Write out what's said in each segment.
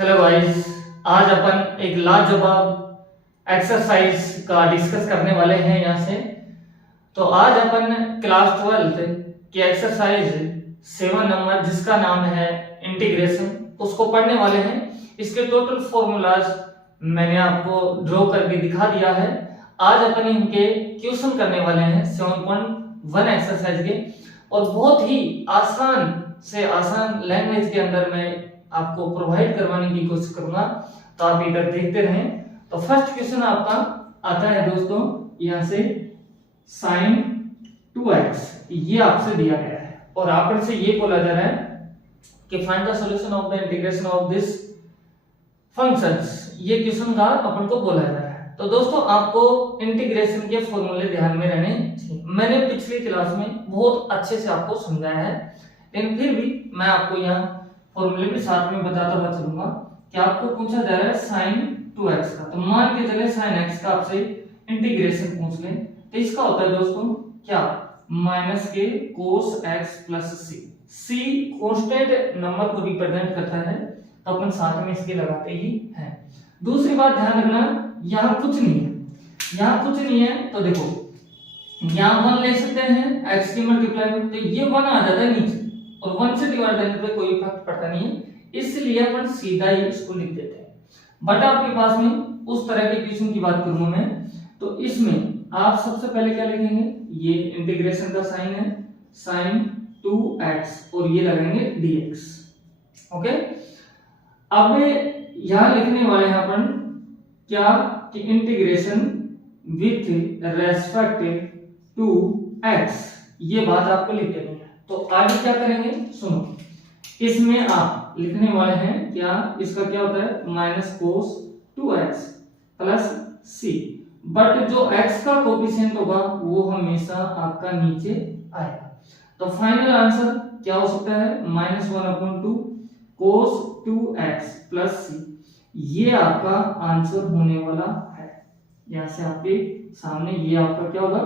Hello guys, आज अपन एक लाजवाब एक्सरसाइज का डिस्कस करने वाले हैं यहाँ से। तो आज अपन क्लास 12 की एक्सरसाइज 7 नंबर जिसका नाम है इंटीग्रेशन उसको पढ़ने वाले हैं। इसके टोटल फॉर्मूलाज मैंने आपको ड्रॉ करके दिखा दिया है। आज अपन इनके क्वेश्चन करने वाले हैं 7.1 एक्सरसाइज के, और बहुत ही आसान से आसान लैंग्वेज के अंदर मैं आपको प्रोवाइड करवाने की कोशिश करूंगा, तो आप इधर देखते रहें। तो फर्स्ट क्वेश्चन आपका आता है दोस्तों यहाँ से sin 2x, ये आपसे दिया गया है और आपन से ये बोला जा रहा है कि find the solution of the integration of this functions. ये क्वेश्चन का अपन को बोला जा रहा है। तो दोस्तों आपको इंटीग्रेशन के फॉर्मूले ध्यान में रहने चाहिए। मैंने पिछली क्लास में बहुत अच्छे से आपको समझाया है, लेकिन फिर भी मैं आपको यहाँ फॉर्मूले के साथ में बताता हुआ चलूंगा कि आपको पूछा जा रहा है sin 2x का। तो मान के चले sin x का आपसे इंटीग्रेशन पूछ लें, तो इसका होता है दोस्तों क्या, माइनस के cos x plus c constant number को रिप्रेजेंट करता है, तो अपन साथ में इसके लगाते ही हैं। दूसरी बात ध्यान रखना, यहाँ कुछ नहीं है, यहाँ कुछ नहीं है। तो देखो यहाँ 1 ले सकते हैं x की मल्टीप्लाई में, तो ये 1 आ जाता है नीचे, और 1 से डिवाइड करने पे कोई फर्क पड़ता नहीं है, इसलिए अपन सीधा ही इसको लिख देते हैं। बट आपके पास में उस तरह के क्वेश्चन की बात करूंगा मैं, तो इसमें आप सबसे पहले क्या लिखेंगे, ये इंटीग्रेशन का साइन है sin 2x और ये लगाएंगे dx। ओके, अब यहां लिखने वाले हैं अपन क्या कि integration with respect to x, ये बात आपको लिख देनी है। तो आगे क्या करेंगे सुनो, इसमें आप लिखने वाले हैं क्या, इसका क्या होता है minus cos 2x plus c, but जो x का कोफिशिएंट होगा वो हमेशा आपका नीचे आएगा। तो फाइनल आंसर क्या हो सकता है, -1/2 cos 2x प्लस c, ये आपका आंसर होने वाला है। यहां से आपके सामने ये आपका क्या होगा,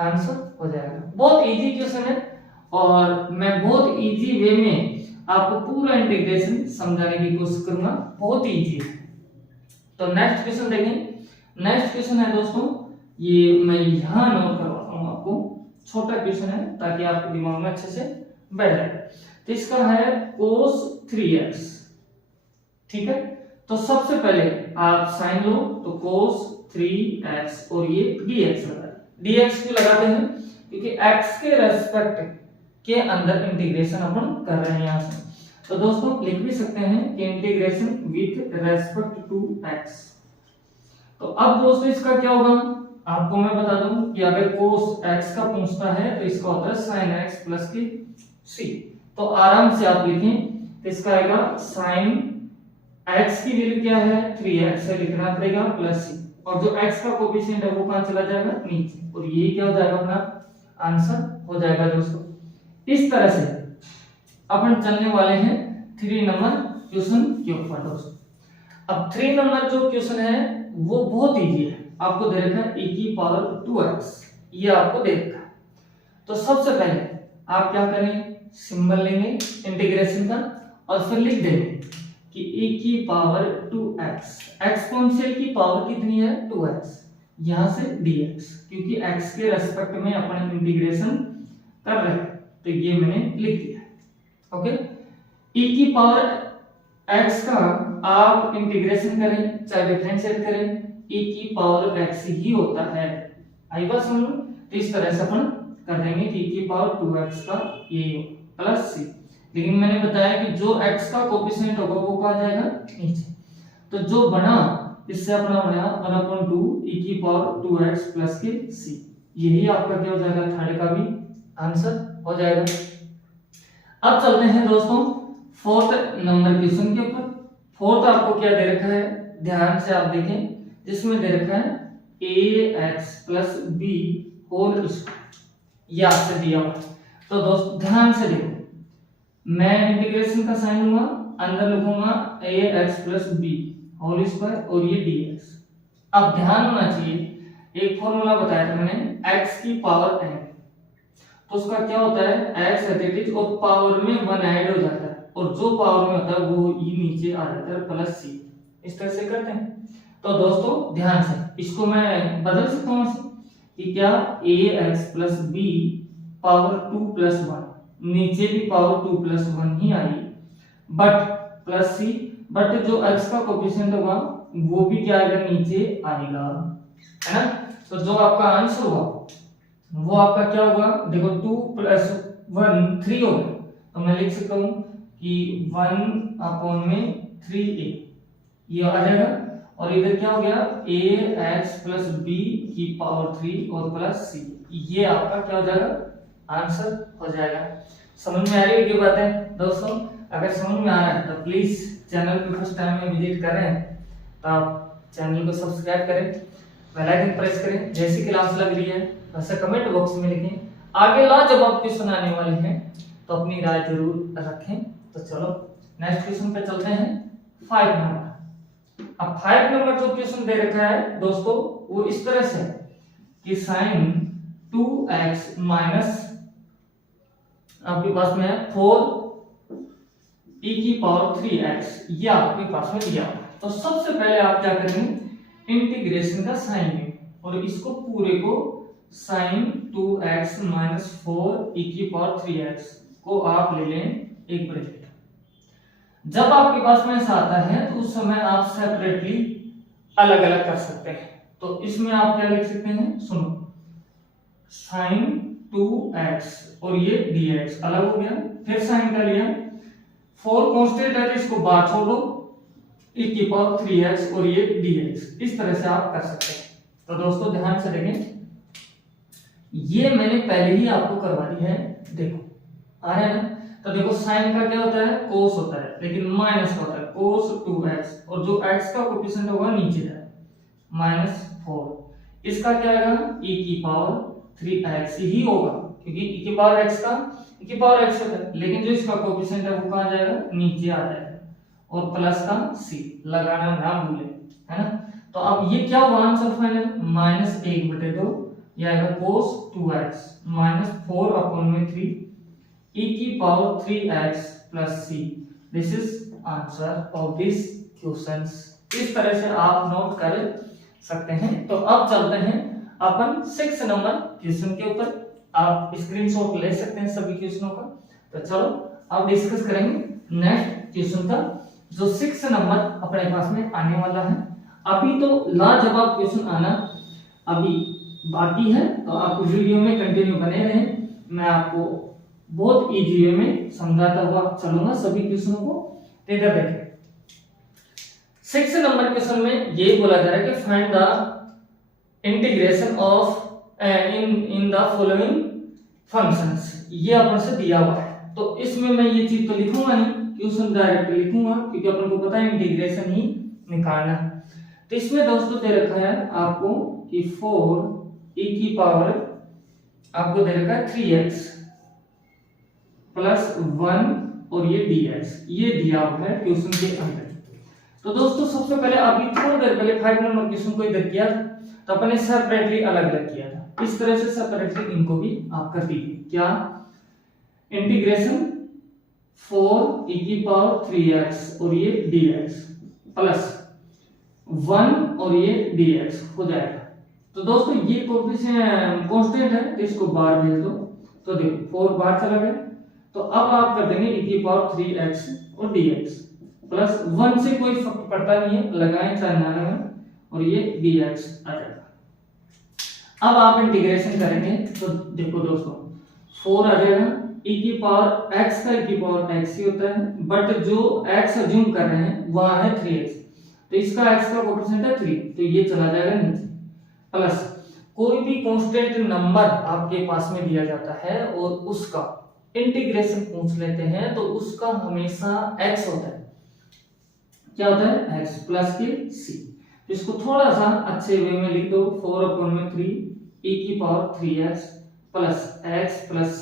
आंसर हो जाएगा। बहुत इजी क्वेश्चन है और मैं बहुत इजी वे में आपको पूरा इंटीग्रेशन समझाने की कोशिश करूंगा, बहुत इजी है। तो नेक्स्ट क्वेश्चन देखें। नेक्स्ट क्वेश्चन है दोस्तों, ये मैं यहां नोट करवाता हूं आपको, छोटा क्वेश्चन है ताकि आपके दिमाग में अच्छे से बैठ जाए। तो इसका है cos 3x, ठीक है। तो सबसे पहले आप साइन लो, तो cos 3x और ये dx लगा, dx क्यों लगाते हैं, क्योंकि x के रेस्पेक्ट के अंदर इंटीग्रेशन अपन कर रहे हैं यहाँ से। तो दोस्तों लिख भी सकते हैं कि integration with respect to x। तो अब दोस्तों इसका क्या होगा, आपको मैं बता दूं कि अगर cos x का पूछता है तो इसका होता है sin x प्लस की c। तो आराम से आप लिखें, तो इसका आएगा sin x की वैल्यू क्या है 3x से लिखना पड़ेगा प्लस c, और जो x का कोफिशिएंट है वो कहां चला जाएगा नीचे, और यही क्या हो जाएगा अपना आंसर हो जाएगा दोस्तों। इस तरह से अपन चलने वाले हैं 3 नंबर क्वेश्चन के ऊपर दोस्तों। अब 3 नंबर जो क्वेश्चन है वो बहुत इजी है, आपको दे रखा है e की पावर 2x, ये आपको दे रखा है। तो सबसे पहले आप क्या करें, सिंबल लेंगे इंटीग्रेशन का और फिर लिख देंगे कि e की पावर 2x, एक्सपोनेंशियल की पावर कितनी है 2x, यहां से dx, क्योंकि x के रेस्पेक्ट में अपन इंटीग्रेशन कर रहे हैं, तो ये मैंने लिख दिया। ओके, e की पावर x का आप इंटीग्रेशन करें चाहे डिफरेंशिएट करें, e की पावर x ही होता है। आई बात समझ लो, तो इस तरह से अपन कर देंगे कि e की पावर 2x का ये प्लस c, लेकिन मैंने बताया कि जो x का कोफिशिएंट होगा वो कहां जाएगा नीचे। तो जो बना इससे अपना बना 1/2 e की पावर 2x प्लस के c, यही आपका क्या हो जाएगा, थर्ड का भी आंसर हो जाएगा। अब चलते हैं दोस्तों 4th नंबर क्वेश्चन के ऊपर। 4th आपको क्या दे रखा है, ध्यान से आप देखें, जिसमें दे रखा है ax plus b whole square, ये आपसे दिया हुआ है। तो दोस्तों ध्यान से देखो, मैं इंटीग्रेशन का साइन लूंगा, अंदर लिखूंगा ax plus b whole square और ये dx। अब ध्यान होना चाहिए, एक फॉर्मूला बताया था मैंने x की पावर n, तो उसका क्या होता है x एट इट इज और पावर में 1 ऐड हो जाता है, और जो पावर में होता है वो ई नीचे आ जाता है प्लस सी। इस तरह से करते हैं। तो दोस्तों ध्यान से इसको मैं बदल सकता हूं ऐसे कि क्या a x plus b power 2 plus 1, नीचे भी पावर 2 प्लस 1 ही आई, बट प्लस सी, बट जो एक्स का कोफिशिएंट होगा वो भी क्या आएगा, नीचे आएगा, है ना। तो जो आपका आंसर होगा वो आपका क्या होगा, देखो 2 प्लस 1 3 होगा, तो मैं लिख सकता हूं कि 1/3a ये आ जाएगा। और इधर क्या हो गया, a x प्लस b की पावर 3 और प्लस c, ये आपका क्या हो जाएगा, आंसर हो जाएगा। समझ में आ रही है ये बात है दोस्तों? अगर समझ में आ रहा है तो प्लीज चैनल पे फर्स्ट टाइम में विजिट कर रहे हैं तो आप चैनल को सब्सक्राइब करें, बेल आइकन प्रेस करें, जैसी क्लास लग रही है वैसे कमेंट बॉक्स में लिखें। आगे लाजवाब क्वेश्चन आने वाले हैं तो अपनी राय जरूर रखें। तो चलो नेक्स्ट क्वेश्चन पे चलते हैं, 5 नंबर। अब 5 नंबर जो क्वेश्चन दे रखा है दोस्तों वो इस तरह से कि sin 2x माइनस आपके पास में है 4 e की पावर 3x, ये आपके पास में दिया। तो सबसे पहले आप क्या करेंगे, इंटीग्रेशन का साइन लेंगे और इसको पूरे को sin 2x माइनस 4 e की पावर 3x को आप ले लें एक ब्रैकेट। जब आपके पास में ऐसा आता है तो उस समय आप सेपरेटली अलग अलग कर सकते हैं। तो इसमें आप क्या लिख सकते हैं, सुनो, sin 2x और ये dx अलग हो गया, फिर sin का लिया, 4 कांस्टेंट है इसको बाहर छोड़ो, e की पावर 3x और ये dx, इस तरह से आप कर सकते हैं। तो दोस्तों ध्यान से देखें, ये मैंने पहले ही आपको करवा दी है, देखो आ रहा है ना। तो देखो साइन का क्या होता है, कोस होता है, लेकिन माइनस होता है कोस 2x, और जो x का कोफिशिएंट होगा नीचे जाए -4, इसका क्या आएगा, e की पावर 3x ही होगा, क्योंकि e की पावर x का e की पावर x होता है, लेकिन जो इसका कोफिशिएंट है वो कहां जाएगा, नीचे आ जाएगा, और प्लस का c लगाना ना भूलें, है ना। तो अब ये क्या हुआ आंसर फाइनल, -1/2, ये आएगा cos 2x -4/3 e की power 3x plus c, this is answer of this questions. इस तरह से आप नोट कर सकते हैं। तो अब चलते हैं अपन 6 नंबर क्वेश्चन के ऊपर, आप स्क्रीनशॉट ले सकते हैं सभी क्वेश्चनों का। तो चलो अब डिस्कस करेंगे नेक्स्ट क्वेश्चन का, जो 6 नंबर अपने पास में आने वाला है। अभी तो लाजवाब क्वेश्चन आना अभी बाकी है, तो आप वीडियो में कंटिन्यू बने रहें, मैं आपको बहुत इजी वे में समझाता हुआ चलूंगा सभी क्वेश्चनों को। इधर देखें, 6 नंबर क्वेश्चन में ये बोला जा रहा है कि find the integration of in the following functions, ये अपन से दिया हुआ है। तो इसमें मैं ये चीज तो लिखूंगा नहीं, क्वेश्चन डायरेक्ट लिखूंगा, क्योंकि अपन को पता है इंटीग्रेशन ही निकालना है। तो इसमें दोस्तों दे रखा है आपको कि 4 e की पावर आपको दे रखा है 3x प्लस 1 और ये dx, ये दिया हुआ है क्वेश्चन के अंदर। तो दोस्तों सबसे पहले अभी थोड़ी देर पहले 5 नंबर क्वेश्चन को इधर किया तो अपन ने सेपरेटली अलग अलग किया था, इस तरह से सेपरेटली इनको भी आप कर दीजिए। क्या, इंटीग्रेशन 4 e की पावर 3x और ये dx प्लस 1 और ये dx हो जाएगा। तो दोस्तों ये कोफिशिएंट कांस्टेंट है तो इसको बाहर भेज दो, तो देखो 4 बाहर चला गया, तो अब आप कर देंगे e की पावर 3x और dx प्लस 1 से कोई फर्क पड़ता नहीं है, लगाएं चाहे ना लगाएं, और ये dx आ जाएगा। अब आप इंटीग्रेशन करेंगे तो देखो दोस्तों 4 आ जाएगा, e की पावर x का e की पावर x ही होता है, बट जो x अज्यूम कर रहे हैं वहां है 3x, तो इसका x का कोफिशिएंट है 3, तो ये चला जाएगा नीचे, प्लस कोई भी कांस्टेंट नंबर आपके पास में दिया जाता है और उसका इंटीग्रेशन पूछ लेते हैं तो उसका हमेशा x होता है, क्या होता है, x प्लस के c। तो इसको थोड़ा सा अच्छे वे में लिख दो, 4/3 e की power 3x plus x plus c,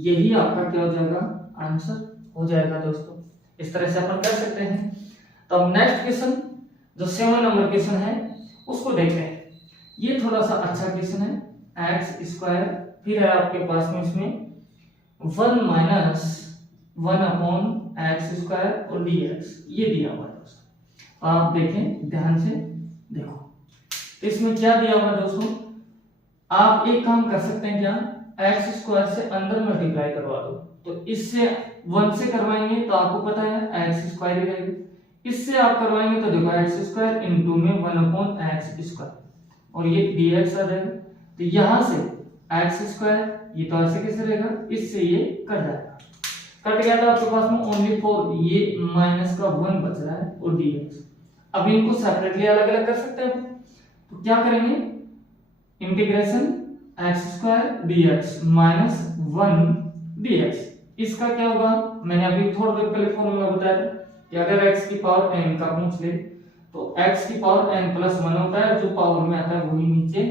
यही आपका क्या हो जाएगा, आंसर हो जाएगा दोस्तों। इस तरह से अपन कर सकते हैं। तो अब नेक्स्ट क्वेश्चन जो 7 नंबर क्वेश्चन है उसको देखते हैं। ये थोड़ा सा अच्छा क्वेश्चन है, x², फिर है आपके पास में इसमें 1 - 1/√x एक्स स्क्वायर और dx ये दिया हुआ है दोस्तों। आप देखें ध्यान से देखो, तो इसमें क्या दिया हुआ है दोस्तों, आप एक काम कर सकते हैं क्या, एक्स स्क्वायर से अंदर मल्टीप्लाई करवा दो, तो इससे 1 से करवाएंगे तो आपको पता है एक्स स्क्वायर ही रहेगा, इससे आप करवाएंगे तो देखो एक्स स्क्वायर इंटू में 1/x स्क्वायर और ये dx आ जाएगा। तो यहां से एक्स स्क्वायर ये तो ऐसे कैसे रहेगा, इससे ये कट जाएगा, कट गया तो आपके पास में ओनली 4 ये माइनस का 1 बच रहा है और dx। अब इनको सेपरेटली अलग अलग कर सकते हैं, तो क्या करेंगे, integration x square dx minus 1 dx, इसका क्या होगा, मैंने अभी थोड़ी देर पहले फॉर्मूला बताया था कि अगर x की पावर n का पूछ ले तो x की पावर n प्लस 1 होता है, जो पावर में आता है वही नीचे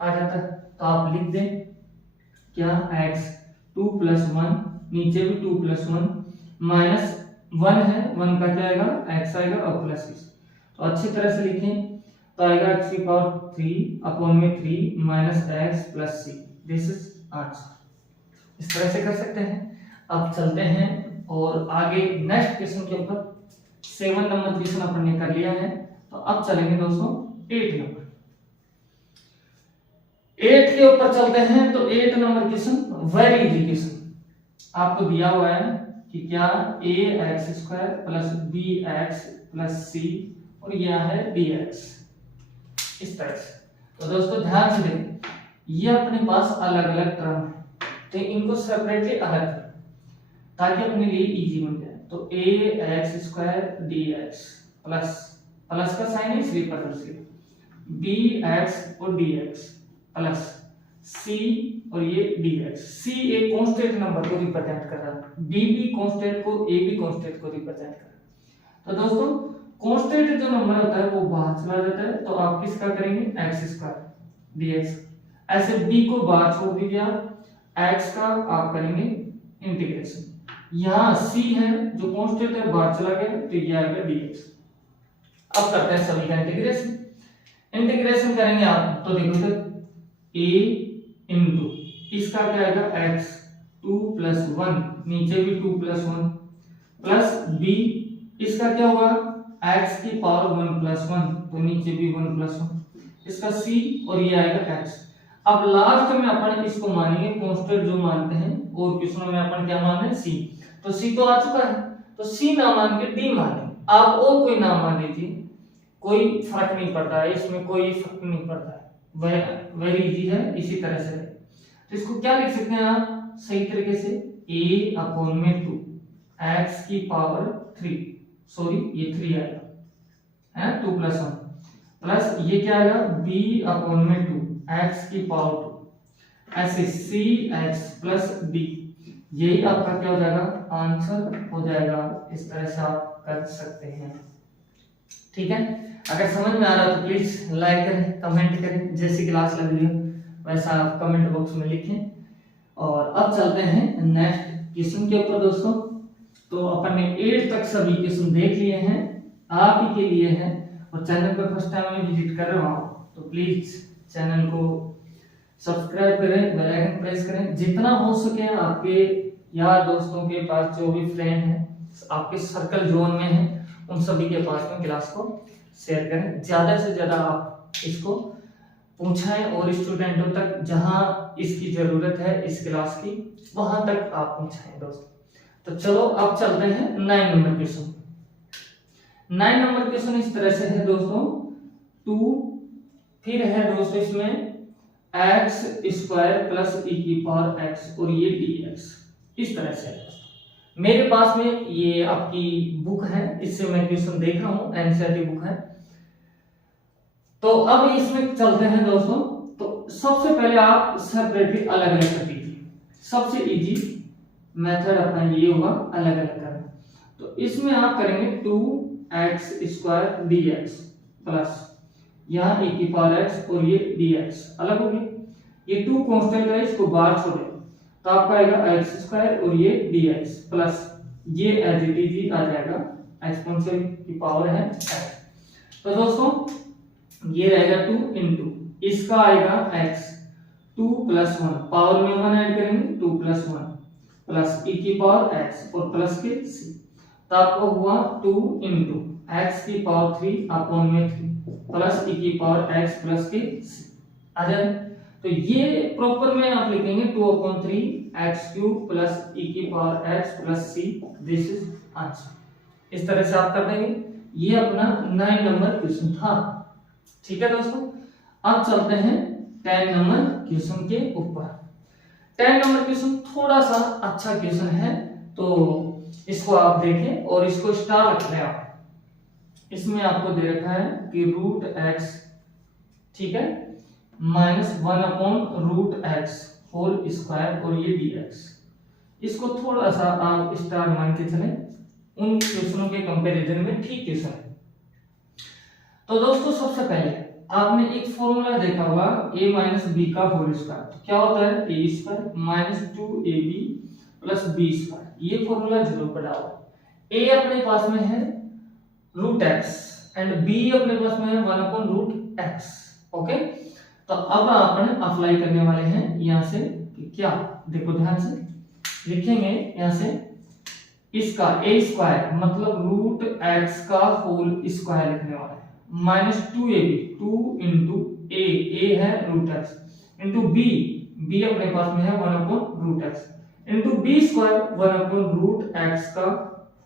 आ जाता है। तो आप लिख दें क्या, x 2 प्लस 1, नीचे भी 2 प्लस 1 माइनस 1 है, 1 का क्या आएगा x आएगा और प्लस इस, तो अच्छी तरह से लिखें तो आएगा x की पावर 3 अपॉन में 3 minus x plus c, this is answer. इस तरह से कर सकते हैं। अब चलते हैं और आगे नेक्स्ट क्वेश्चन के ऊपर। 7 नंबर क्वेश्चन अपन ने कर लिया है, तो अब चलेंगे दोस्तों 8 नंबर। 8 के ऊपर चलते हैं, तो 8 number question very easy question आपको दिया हुआ है कि क्या ax square plus bx plus c और यह है dx, इस तरह से। तो दोस्तों ध्यान से देखें, ये अपने पास अलग अलग टर्म है, तो इनको सेपरेटली अलग करें ताकि अपने लिए इजी बन जाए। तो ax square dx plus plus का साइन है इसलिए प्लस से bx और dx प्लस c और ये dx। c एक कांस्टेंट नंबर को रिप्रेजेंट कर रहा है, b भी कांस्टेंट को, a भी कांस्टेंट को रिप्रेजेंट कर रहा है। तो दोस्तों कांस्टेंट जो नंबर होता है वो बाहर चला जाता है, तो आप किसका करेंगे x स्क्वायर dx, ऐसे b को बाहर छोड़ दीजिए आप, x का आप करेंगे इंटीग्रेशन, यहाँ c है जो कांस्टेंट है बाहर चला गया तो ये आएगा dx। अब करते हैं सभी का इंटीग्रेशन, इंटीग्रेशन करेंगे आप तो देखो तो a इंटू इसका क्या आएगा x 2 प्लस 1, नीचे भी 2 प्लस 1 प्लस b, इसका क्या होगा x की पावर 1 प्लस 1, तो नीचे भी 1 प्लस 1, इसका c और ये आएगा x। अब लास्ट में अपन इसको मानेंगे कांस्टेंट जो मानते हैं, और क्वेश्चन में अपन क्या मान रहे हैं c, तो c तो आ चुका है, तो c ना मान के d माने, आप और कोई नाम मान लीजिए, कोई फर्क नहीं पड़ता है, इसमें कोई फर्क नहीं पड़ता है, वह वेरी इजी है, इसी तरह से। तो इसको क्या लिख सकते हैं आप सही तरीके से, a अपॉन में 2 x की पावर 3, सॉरी ये 3 आएगा है 2 प्लस 1 प्लस ये क्या आएगा b अपॉन में 2 x की पावर 2, ऐसे c x प्लस d, यही आपका क्या हो जाएगा आंसर हो जाएगा। इस तरह से आप कर सकते हैं, ठीक है। अगर समझ में आ रहा है तो प्लीज लाइक करें, कमेंट करें, जैसी क्लास लग रही हो वैसा आप कमेंट बॉक्स में लिखें। और अब चलते हैं नेक्स्ट क्वेश्चन के ऊपर दोस्तों। तो अपन ने 8 तक सभी क्वेश्चन देख लिए हैं, आप ही के लिए हैं, और चैनल पर फर्स्ट टाइम में विजिट कर रहा हूं तो प्लीज चैनल को सब्सक्राइब करें, बेल आइकन प्रेस करें, जितना हो सके आपके यार दोस्तों के पास जो भी फ्रेंड हैं आपके सर्कल जोन में हैं उन सभी के पास में क्लास को शेयर करें, ज्यादा से ज्यादा आप इसको पहुंचाएं और स्टूडेंटों तक जहां इसकी जरूरत है इस क्लास की वहां तक आप पहुंचाएं दोस्तों। तो चलो अब चलते हैं 9 नंबर क्वेश्चन। 9 नंबर क्वेश्चन इस तरह से है दोस्तों, 2 फिर है दोस्तों इसमें x स्क्वायर प्लस e की पावर x और ये dx, इस तरह से है दोस्तों। मेरे पास में ये आपकी बुक है, इससे मैं क्वेश्चन देख रहा हूं, एनसीईआरटी बुक है। तो अब इसमें चलते हैं दोस्तों। तो सबसे पहले आप सेपरेटली अलग अलग कर दीजिए, सबसे इजी मेथड अपना ये होगा अलग अलग करना। तो इसमें आप करेंगे 2x स्क्वायर dx प्लस यहाँ e की पावर x और ये dx अलग हो गया, ये 2 कांस्टेंट है इसको बाहर छोड़े तो आपका आएगा x स्क्वायर और ये dx प्लस ये एज इट इज आ जाएगा एक्सपोनेंशियल की पावर है x। तो दोस्तों ये रहेगा 2 इंटू इसका आएगा x 2 प्लस 1, पावर में 1 ऐड करेंगे 2 प्लस 1 प्लस e की पावर x और प्लस के c। तो आपको हुआ 2 इंटू एक्स की पावर 3 अपॉन में 3 प्लस ई की पावर एक्स प्लस के आ जाए। तो ये प्रॉपर में आप लिखेंगे 2 upon 3 x cube plus e की power x plus c, this is answer. इस तरह से आप कर देंगे। ये अपना 9 नंबर क्वेश्चन था। ठीक है दोस्तों, अब चलते हैं 10 नंबर क्वेश्चन के ऊपर। 10 नंबर क्वेश्चन थोड़ा सा अच्छा क्वेश्चन है, तो इसको आप देखें और इसको स्टार रख लें आप। इसमें आपको दे रखा है कि रूट एक्स, ठीक है, minus 1 upon root x whole square और ये dx। इसको थोड़ा सा आप स्टार मान के चलें, उन क्वेश्चनों के कंपैरिजन में ठीक क्वेश्चन है। तो दोस्तों सबसे पहले आपने एक फॉर्मूला देखा होगा a माइनस बी का होल स्क्वायर। तो क्या होता है a square minus 2ab plus B square. ये फॉर्मूला जरूर पढ़ा होगा। a अपने पास में है रूट एक्स एंड b अपने पास में है 1 अपॉन रूट एक्स। ओके, तो अब अपन अप्लाई करने वाले हैं यहां से कि क्या, देखो ध्यान से लिखेंगे यहां से, इसका a स्क्वायर मतलब रूट एक्स का होल स्क्वायर लिखने वाला है माइनस 2ab, 2 इंटू a है रूट एक्स इंटू b अपने पास में है 1 upon root x into b square 1 upon root x का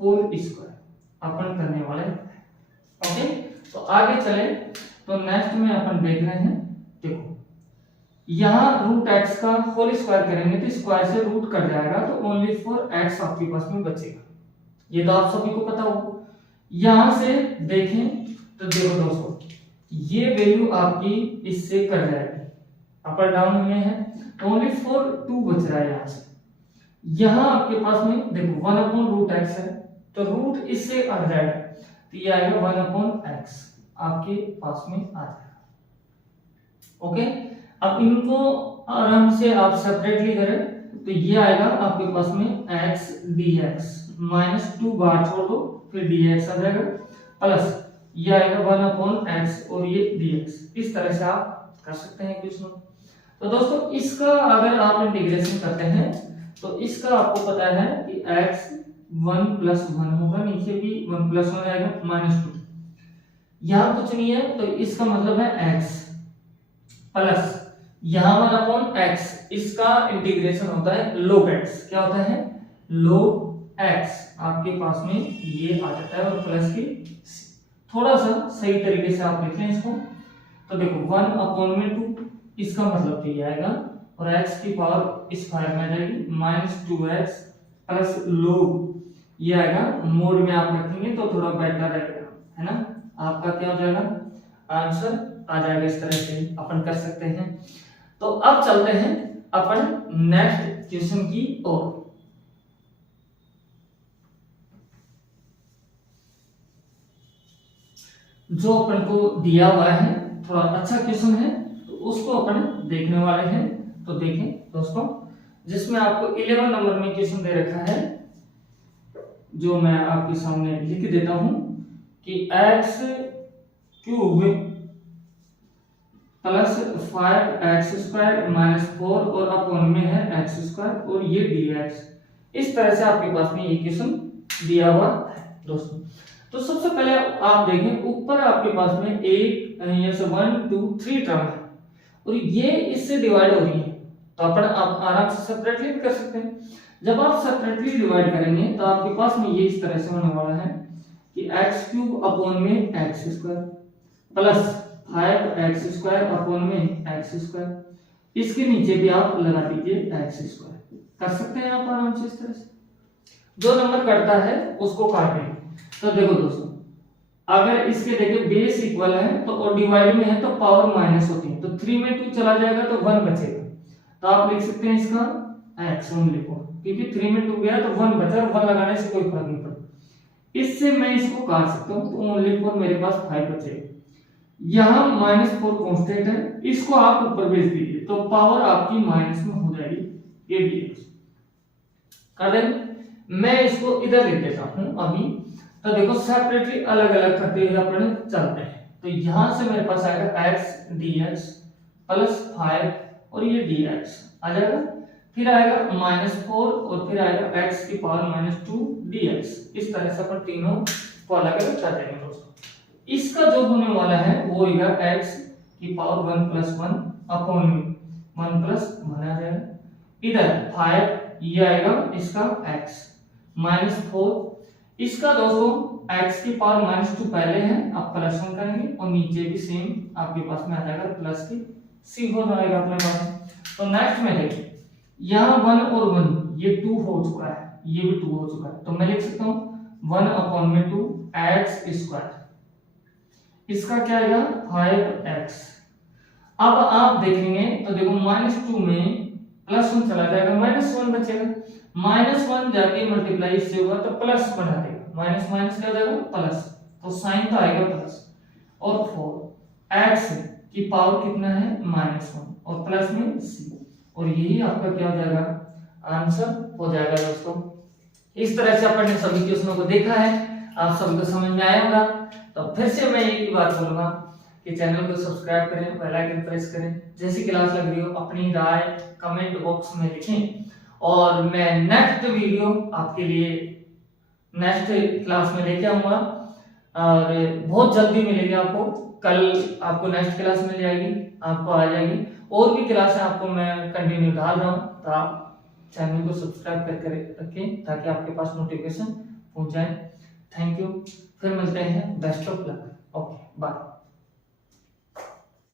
होल स्क्वायर अपन करने वाले हैं। ओके, तो आगे चले तो नेक्स्ट में अपन देख रहे हैं, देखो यहां रूट एक्स का होल स्क्वायर करेंगे तो स्क्वायर से रूट कट जाएगा, तो ओनली फॉर एक्स आपके पास में बचेगा। ये तो आप सभी को पता होगा। यहां से देखें तो देखो दोस्तों, ये वैल्यू आपकी इससे कट जाएगी, अपर डाउन में है, ओनली फॉर 2 बच रहा है। यहां से यहां आपके पास में देखो 1 अपॉन रूट एक्स है, तो रूट इससे कट जाएगा, तो ये आएगा 1 अपॉन एक्स आपके पास में आ जाएगा। ओके, अब इनको आराम से आप सेपरेटली करें तो ये आएगा आपके पास में x dx माइनस 2 बाहर छोड़ दो, फिर dx आ जाएगा, प्लस ये आएगा 1 अपॉन x और ये dx। इस तरह से आप कर सकते हैं क्वेश्चन। तो दोस्तों इसका अगर आप इंटीग्रेशन करते हैं तो इसका आपको पता है कि x 1 प्लस 1 होगा, नीचे भी 1 प्लस 1 आएगा माइनस 2, यहां कुछ नहीं है तो इसका मतलब है x प्लस यहां 1 अपॉन x, इसका इंटीग्रेशन होता है log x। क्या होता है log x, आपके पास में ये आ जाता है और प्लस की थोड़ा सा सही तरीके से आप लिख लें इसको। तो देखो 1 अपॉन में 2, इसका मतलब तो ये आएगा और x की पावर स्क्वायर में आ जाएगी माइनस 2x प्लस log, ये आएगा मोड में आप रखेंगे तो थोड़ा बेटर रहेगा, है ना। आपका क्या हो जाएगा आंसर आ जाएगा। इस तरह से अपन कर सकते हैं। तो अब चलते हैं अपन नेक्स्ट क्वेश्चन की ओर। जो अपन को दिया हुआ है थोड़ा अच्छा क्वेश्चन है, तो उसको अपन देखने वाले हैं। तो देखें दोस्तों, जिसमें आपको 11 नंबर में क्वेश्चन दे रखा है, जो मैं आपके सामने लिख देता हूं कि x cube plus 5x square minus 4 और अपॉन में है x स्क्वायर और ये dx। इस तरह से आपके पास में ये क्वेश्चन दिया हुआ है दोस्तों। तो सबसे पहले आप देखें, ऊपर आपके पास में एक यहाँ से 1 2 3 टर्म है और ये इससे डिवाइड हो रही है, तो अपन आप आराम से सेपरेटली कर सकते हैं। जब आप सेपरेटली डिवाइड करेंगे तो आपके पास में ये इस तरह से होने वाला है कि x क्यूब अपॉन में x square plus 5x square upon में x स्क्वायर, इसके नीचे भी आप लगा दीजिए x स्क्वायर। कर सकते हैं आप आराम से इस तरह से। जो नंबर कटता है उसको काटें। तो देखो दोस्तों, अगर इसके देखिए बेस इक्वल है तो और डिवाइड में है तो पावर माइनस होती है, तो 3 में 2 चला जाएगा तो 1 बचेगा। तो आप लिख सकते हैं इसका x ओनली को, क्योंकि 3 में 2 गया तो 1 बचा, 1 लगाने से कोई फर्क नहीं पड़ता। इससे मैं इसको काट सकता हूं, तो ओनली फॉर मेरे पास 5 बचेगा। यहां -4 कांस्टेंट है, इसको आप ऊपर भेज दीजिए तो पावर आपकी माइनस में हो जाएगी। ये भी कर दें, मैं इसको इधर लिख देता हूं अभी। तो देखो सेपरेटली अलग अलग करते हुए अपन चलते हैं। तो यहां से मेरे पास आएगा x dx प्लस 5 और ये dx आ जाएगा। फिर आएगा -4 और फिर आएगा x की पावर -2 dx। इस तरह से अपन तीनों को अलग अलग कर देंगे दोस्तों। इसका जो होने वाला है वो होगा x की पावर 1 + 1 अपॉन 1 + 1 आ जाएगा। इधर 5 ये आएगा इसका x -4 इसका दोस्तों x की पावर -2 पहले है, अब +1 करेंगे और नीचे भी सेम आपके पास में आ जाएगा प्लस की सी हो जाएगा अपने पास। तो नेक्स्ट में देखिए यहाँ 1 और 1 ये 2 हो चुका है, ये भी 2 हो चुका है, तो मैं लिख सकता हूँ 1/2 x²। इसका क्या आएगा 5x। अब आप देखेंगे तो देखो -2 में +1 चला जाएगा, -1 बचेगा, -1 जाके मल्टीप्लाई इससे होगा तो प्लस बना देगा, माइनस माइनस क्या हो जाएगा प्लस, तो साइन तो आएगा प्लस। और 4 x की पावर कितना है -1 और प्लस में c, और यही आपका क्या हो जाएगा आंसर हो जाएगा दोस्तों। इस तरह से अपन ने सभी क्वेश्चनों को देखा है, आप सभी को समझ में आया होगा। तो फिर से मैं एक ही बात बोलूंगा कि चैनल को सब्सक्राइब करें, बेल आइकन प्रेस करें, जैसी क्लास लग रही हो अपनी राय कमेंट बॉक्स में लिखें, और मैं नेक्स्ट वीडियो आपके लिए नेक्स्ट क्लास में लेके आऊंगा और बहुत जल्दी मिलेगी आपको। कल आपको नेक्स्ट क्लास मिल जाएगी, आपको आ जाएगी, और भी क्लासें आपको मैं कंटिन्यू डाल रहा हूँ, तो आप चैनल को सब्सक्राइब करके रखें ताकि आपके पास नोटिफिकेशन पहुंच जाए। थैंक यू, फिर मिलते हैं, best of luck, okay bye.